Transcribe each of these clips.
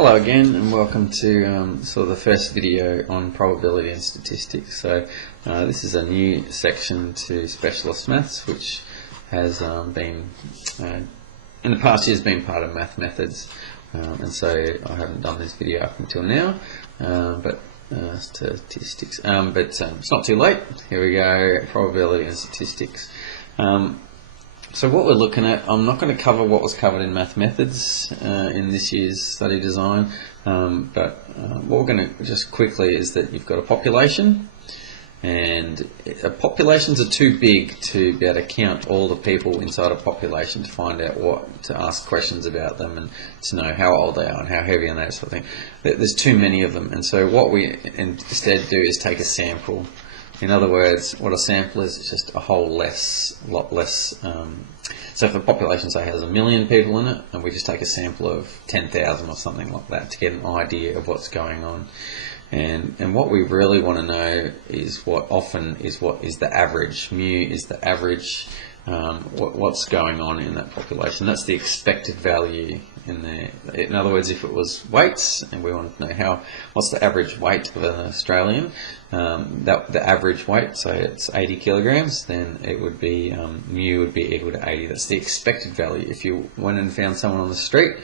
Hello again, and welcome to sort of the first video on probability and statistics. So this is a new section to Specialist Maths, which has been in the past years been part of Math Methods, and so I haven't done this video up until now, but statistics. But it's not too late. Here we go, probability and statistics. So what we're looking at, I'm not going to cover what was covered in Math Methods in this year's study design, but what we're going to just quickly is that you've got a population, and populations are too big to be able to count all the people inside a population to find out to ask questions about them and to know how old they are and how heavy and that sort of thing. There's too many of them, and so what we instead do is take a sample. In other words, what a sample is, it's just a whole lot less. So if the population, say, has 1 million people in it, and we just take a sample of 10,000 or something like that to get an idea of what's going on. And what we really want to know is what is the average. Mu is the average, what's going on in that population. That's the expected value in there. In other words, if it was weights and we wanted to know what's the average weight of an Australian, the average weight, so it's 80 kilograms, then it would be mu would be equal to 80. That's the expected value. If you went and found someone on the street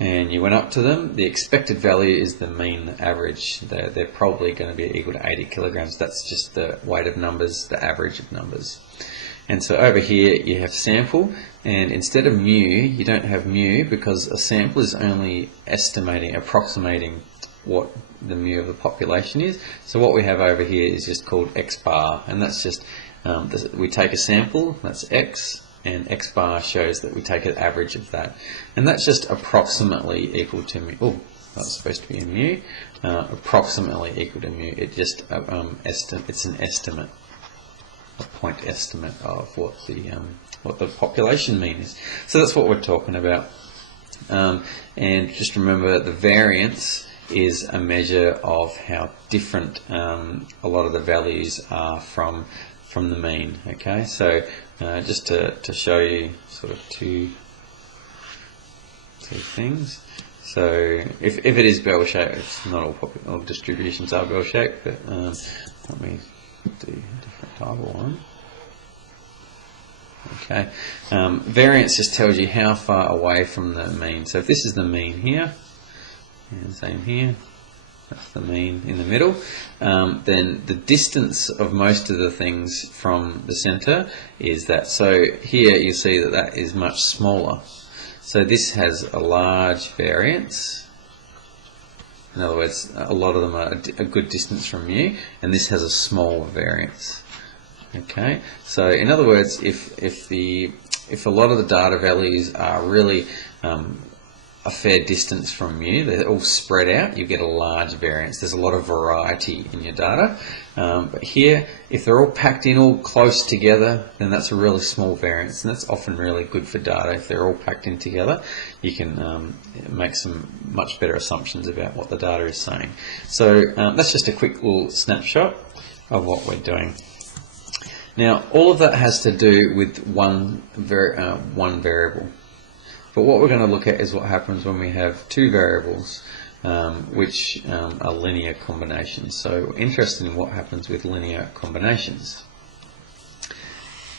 and you went up to them, the expected value is the mean average. They're probably going to be equal to 80 kilograms. That's just the weight of numbers, the average of numbers. And so over here you have sample, and instead of mu, you don't have mu because a sample is only approximating what the mu of the population is. So what we have over here is just called x bar, and that's just, we take a sample, that's x, and x bar shows that we take an average of that. And that's just approximately equal to mu. Oh, that's supposed to be a mu. Approximately equal to mu. It just, it's an estimate. A point estimate of what the population mean is. So that's what we're talking about. And just remember, the variance is a measure of how different a lot of the values are from the mean. Okay, so just to show you sort of two things. So if it is bell-shaped, it's not all distributions are bell-shaped, but let me do a different type of one. Okay, variance just tells you how far away from the mean. So if this is the mean here, and same here, that's the mean in the middle, then the distance of most of the things from the center is that. So here you see that is much smaller. So this has a large variance. In other words, a lot of them are a good distance from mu, and this has a small variance. Okay, so in other words, if a lot of the data values are really a fair distance from mu, they're all spread out, you get a large variance. There's a lot of variety in your data. But here, if they're all packed in all close together, then that's a really small variance, and that's often really good for data. If they're all packed in together, you can make some much better assumptions about what the data is saying. So that's just a quick little snapshot of what we're doing. Now, all of that has to do with one variable. But what we're going to look at is what happens when we have two variables, which are linear combinations. So we're interested in what happens with linear combinations.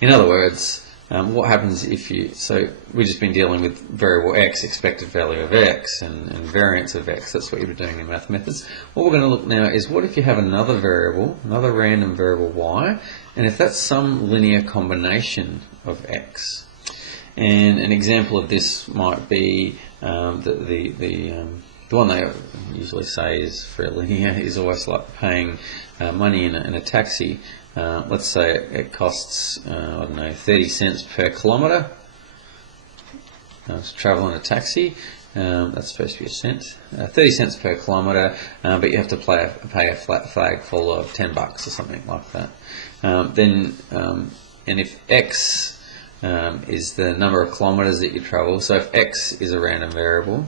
In other words, what happens if so we've just been dealing with variable x, expected value of x, and variance of x. That's what you're doing in Math Methods. What we're going to look now is, what if you have another variable, another random variable y, and if that's some linear combination of x. And an example of this might be the one they usually say is for linear is always like paying money in a taxi. Let's say it costs, I don't know, 30 cents per kilometre to travel in a taxi. That's supposed to be a cent. 30 cents per kilometre, but you have to pay a flat flag full of $10 or something like that. And if x is the number of kilometres that you travel, so if x is a random variable,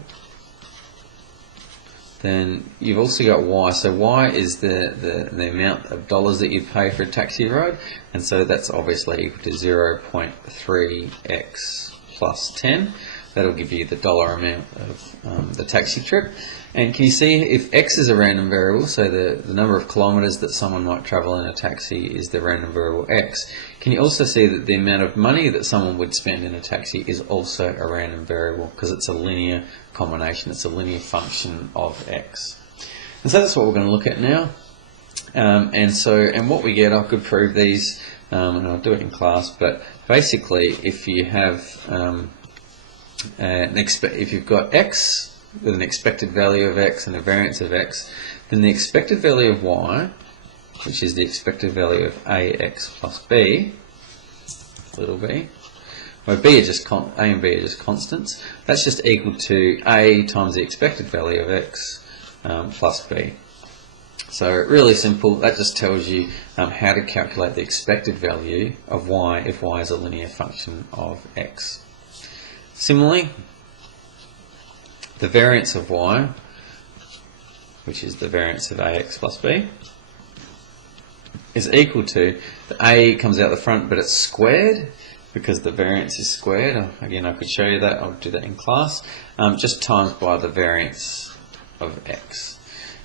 then you've also got y. So y is the amount of dollars that you pay for a taxi ride, and so that's obviously equal to 0.3x plus 10. that'll give you the dollar amount of the taxi trip. And can you see if X is a random variable, so the number of kilometres that someone might travel in a taxi is the random variable X, can you also see that the amount of money that someone would spend in a taxi is also a random variable because it's a linear combination, it's a linear function of X. And so that's what we're going to look at now. And what we get, I could prove these, and I'll do it in class, but basically if you have if you've got X with an expected value of X and a variance of X, then the expected value of Y, which is the expected value of AX plus B, little b, where B are just A and B are just constants, that's just equal to A times the expected value of X plus B. So really simple, that just tells you how to calculate the expected value of Y if Y is a linear function of X. Similarly, the variance of Y, which is the variance of AX plus B, is equal to, the A comes out the front but it's squared because the variance is squared. Again, I could show you that, I'll do that in class, just times by the variance of X.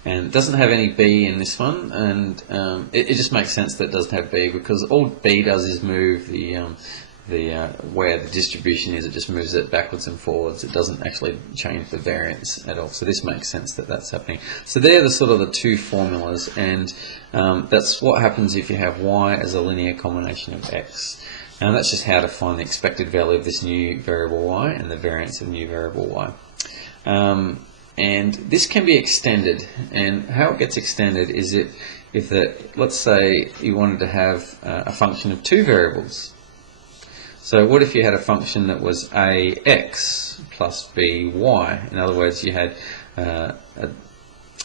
And it doesn't have any B in this one, and it just makes sense that it doesn't have B because all B does is move where the distribution is, it just moves it backwards and forwards. It doesn't actually change the variance at all. So this makes sense that that's happening. So they're the sort of the two formulas, and that's what happens if you have Y as a linear combination of X. And that's just how to find the expected value of this new variable Y and the variance of new variable Y. And this can be extended, and how it gets extended is let's say you wanted to have a function of two variables. So what if you had a function that was AX plus BY? In other words, you had a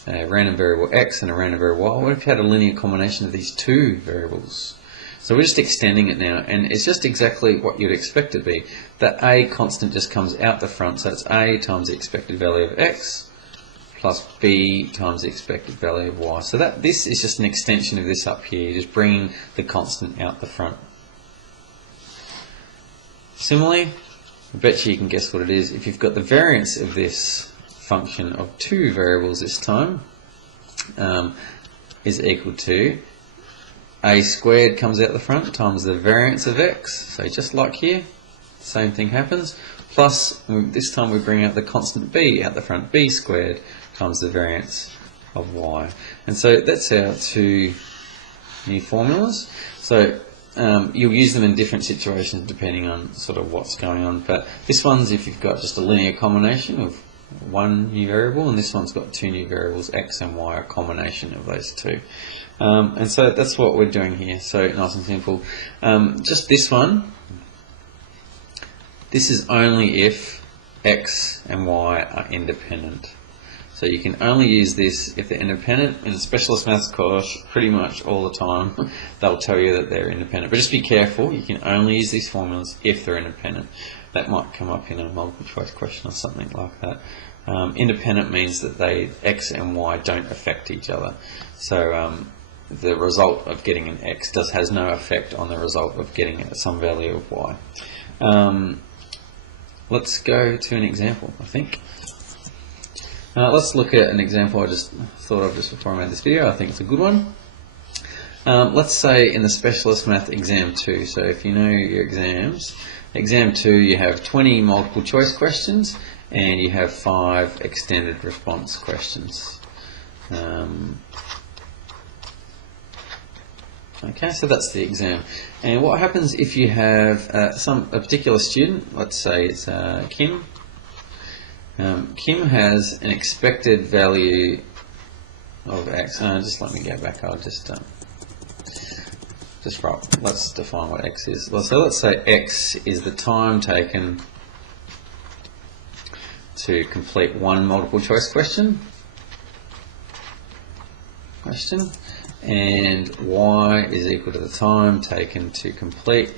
random variable X and a random variable Y. What if you had a linear combination of these two variables? So we're just extending it now, and it's just exactly what you'd expect it to be. That A constant just comes out the front, so it's A times the expected value of X plus B times the expected value of Y. So this is just an extension of this up here, just bringing the constant out the front. Similarly, I bet you can guess what it is. If you've got the variance of this function of two variables this time, is equal to A squared comes out the front times the variance of X. So just like here, same thing happens. Plus, this time we bring out the constant B out the front, B squared times the variance of Y. And so that's our two new formulas. So you'll use them in different situations depending on sort of what's going on, but this one's if you've got just a linear combination of one new variable, and this one's got two new variables, X and Y, a combination of those two. And so that's what we're doing here, so nice and simple. Just this one, this is only if X and Y are independent. So you can only use this if they're independent. In a specialist maths course, pretty much all the time, they'll tell you that they're independent. But just be careful, you can only use these formulas if they're independent. That might come up in a multiple choice question or something like that. Independent means that X and Y don't affect each other. So the result of getting an X has no effect on the result of getting some value of Y. Let's go to an example, I think. Let's look at an example I just thought of just before I made this video. I think it's a good one. Let's say in the Specialist Math Exam 2, so if you know your exams, Exam 2 you have 20 multiple choice questions and you have 5 extended response questions. Okay, so that's the exam. And what happens if you have a particular student, let's say it's Kim. Kim has an expected value of X. Just let me go back. I'll just let's define what X is. So let's say X is the time taken to complete one multiple choice question, and Y is equal to the time taken to complete,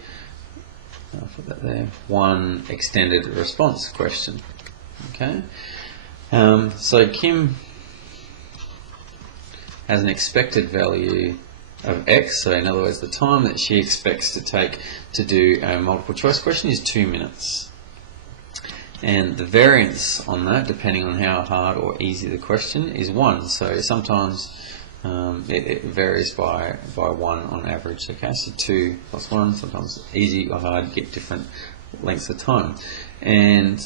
I'll put that there, one extended response question. Okay, so Kim has an expected value of X, so in other words the time that she expects to take to do a multiple choice question is 2 minutes. and the variance on that, depending on how hard or easy the question, is 1. So sometimes it varies by 1 on average. Okay, so 2 plus 1, sometimes easy or hard, get different lengths of time. And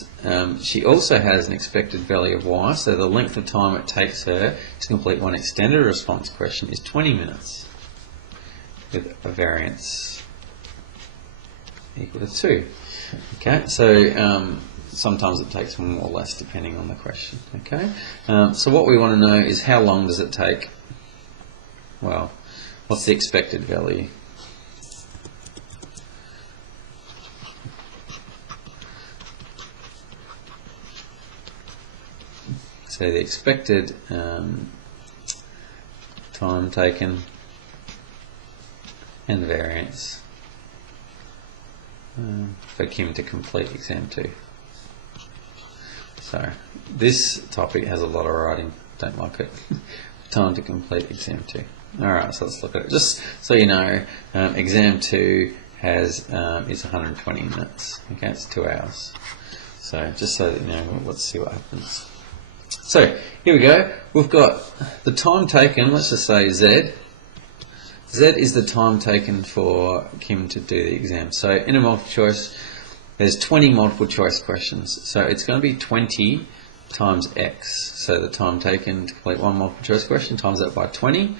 she also has an expected value of y, so the length of time it takes her to complete one extended response question is 20 minutes, with a variance equal to 2. Okay, so sometimes it takes more or less depending on the question. Okay, so what we want to know is how long does it take? Well, what's the expected value? So the expected time taken and the variance for Kim to complete exam 2. So this topic has a lot of writing, don't like it. Time to complete exam 2. Alright, so let's look at it. Just so you know, exam 2 has is 120 minutes. Okay, it's 2 hours. So just so that you know, let's see what happens. So here we go. We've got the time taken, let's just say Z. Z is the time taken for Kim to do the exam. So in a multiple choice, there's 20 multiple choice questions. So it's going to be 20 times X. So the time taken to complete one multiple choice question, times that by 20.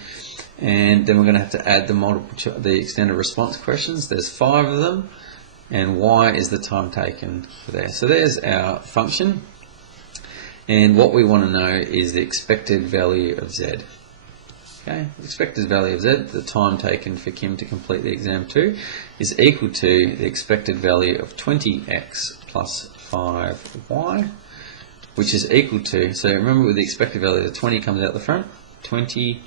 And then we're going to have to add the extended response questions. There's 5 of them. And Y is the time taken for there. So there's our function. And what we want to know is the expected value of Z. Okay, the expected value of Z, the time taken for Kim to complete the exam 2, is equal to the expected value of 20x plus 5y, which is equal to, so remember with the expected value, the 20 comes out the front, 20ex,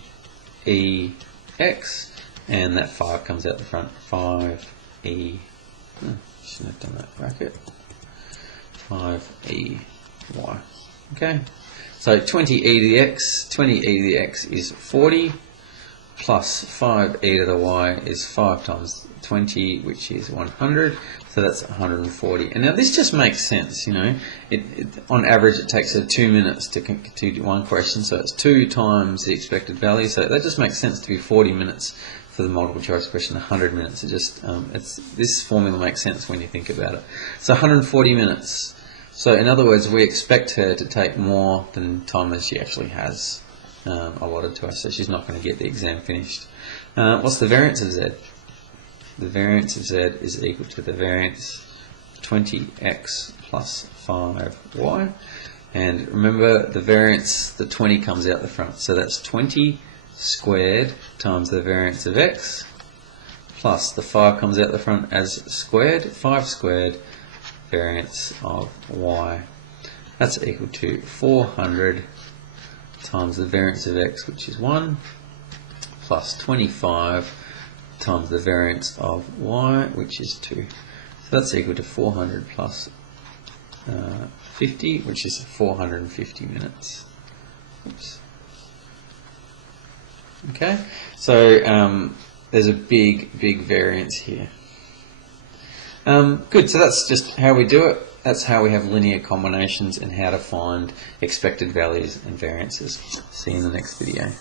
and that 5 comes out the front, 5e, shouldn't have done that bracket, 5ey. Okay, so 20e to the x, 20e to the x is 40, plus 5e to the y is 5 times 20, which is 100, so that's 140. And now this just makes sense, you know, on average it takes 2 minutes to do one question, so it's 2 times the expected value, so that just makes sense to be 40 minutes for the multiple choice question, 100 minutes. It just, this formula makes sense when you think about it. So 140 minutes. So in other words, we expect her to take more than time that she actually has allotted to us, so she's not going to get the exam finished. What's the variance of Z? The variance of Z is equal to the variance 20x plus 5y. And remember, the variance, the 20 comes out the front, so that's 20 squared times the variance of x, plus the 5 comes out the front as squared, 5 squared, variance of y. That's equal to 400 times the variance of x, which is 1, plus 25 times the variance of y, which is 2. So that's equal to 400 plus 50, which is 450 minutes. Oops. Okay, so there's a big variance here. Good, so that's just how we do it. That's how we have linear combinations and how to find expected values and variances. See you in the next video.